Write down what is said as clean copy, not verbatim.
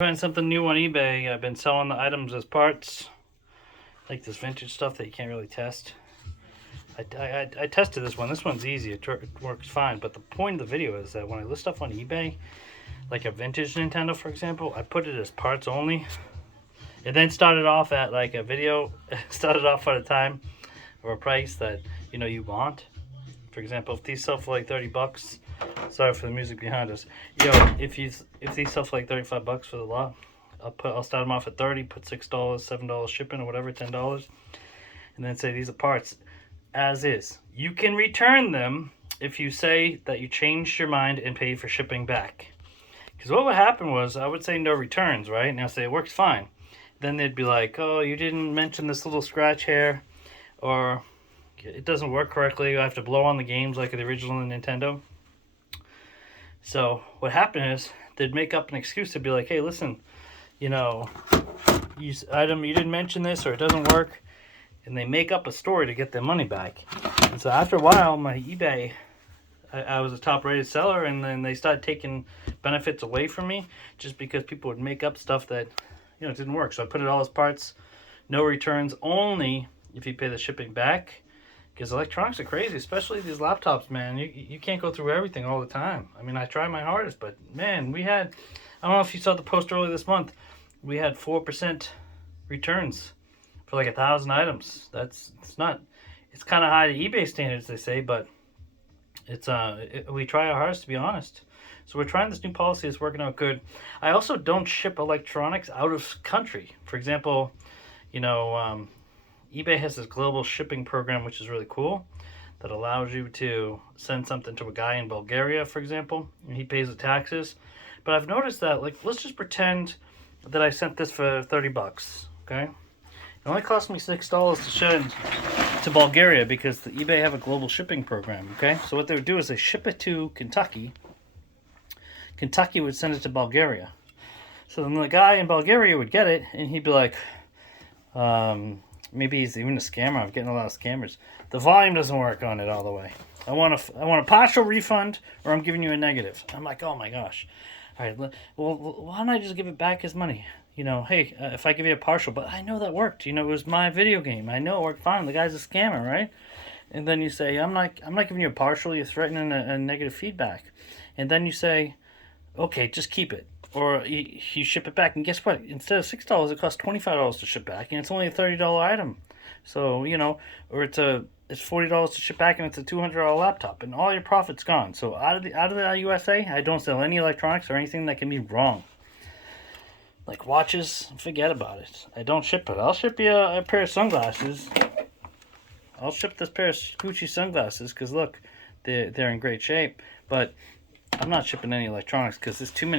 Trying something new on eBay. I've been selling the items as parts, like this vintage stuff that you can't really test. I tested this one. This one's easy. It works fine. But the point of the video is that when I list stuff on eBay, like a vintage Nintendo, for example, I put it as parts only. It then started off at like a video, started off at a time or a price that you want. For example, if these sell for like $30, sorry for the music behind us. If these sell for like $35 for the lot, I'll start them off at 30, put $6, $7 shipping or whatever, $10, and then say these are parts as is. You can return them if you say that you changed your mind and paid for shipping back. Because what would happen was I would say no returns, right? And I'll say it works fine. Then they'd be like, oh, you didn't mention this little scratch here, or it doesn't work correctly. I have to blow on the games like the original Nintendo. So what happened is they'd make up an excuse to be like, hey, listen, you didn't mention this, or it doesn't work. And they make up a story to get their money back. And so after a while, my eBay, I was a top rated seller, and then they started taking benefits away from me just because people would make up stuff that didn't work. So I put it all as parts, no returns, only if you pay the shipping back. Because electronics are crazy, especially these laptops, man. You can't go through everything all the time. I mean, I try my hardest, but man, I don't know if you saw the post earlier this month, we had 4% returns for like 1,000 items. It's kind of high to eBay standards, they say, but we try our hardest, to be honest. So we're trying this new policy. It's working out good. I also don't ship electronics out of country. For example, eBay has this global shipping program, which is really cool, that allows you to send something to a guy in Bulgaria, for example, and he pays the taxes. But I've noticed that, like, let's just pretend that I sent this for $30, okay? It only cost me $6 to send to Bulgaria because the eBay have a global shipping program, okay? So what they would do is they ship it to Kentucky. Kentucky would send it to Bulgaria. So then the guy in Bulgaria would get it, and he'd be like, maybe he's even a scammer. I'm getting a lot of scammers. The volume doesn't work on it all the way. I want a partial refund, or I'm giving you a negative. I'm like, oh my gosh. All right, well, why don't I just give it back his money? Hey, if I give you a partial, but I know that worked. It was my video game. I know it worked fine. The guy's a scammer, right? And then you say, I'm not giving you a partial. You're threatening a negative feedback. And then you say, okay, just keep it. Or you ship it back, and guess what? Instead of $6, it costs $25 to ship back, and it's only a $30 item. So or it's $40 to ship back, and it's a $200 laptop, and all your profit's gone. So out of the USA, I don't sell any electronics or anything that can be wrong. Like watches, forget about it. I don't ship it. I'll ship you a pair of sunglasses. I'll ship this pair of Gucci sunglasses because look, they're in great shape, but I'm not shipping any electronics because there's too many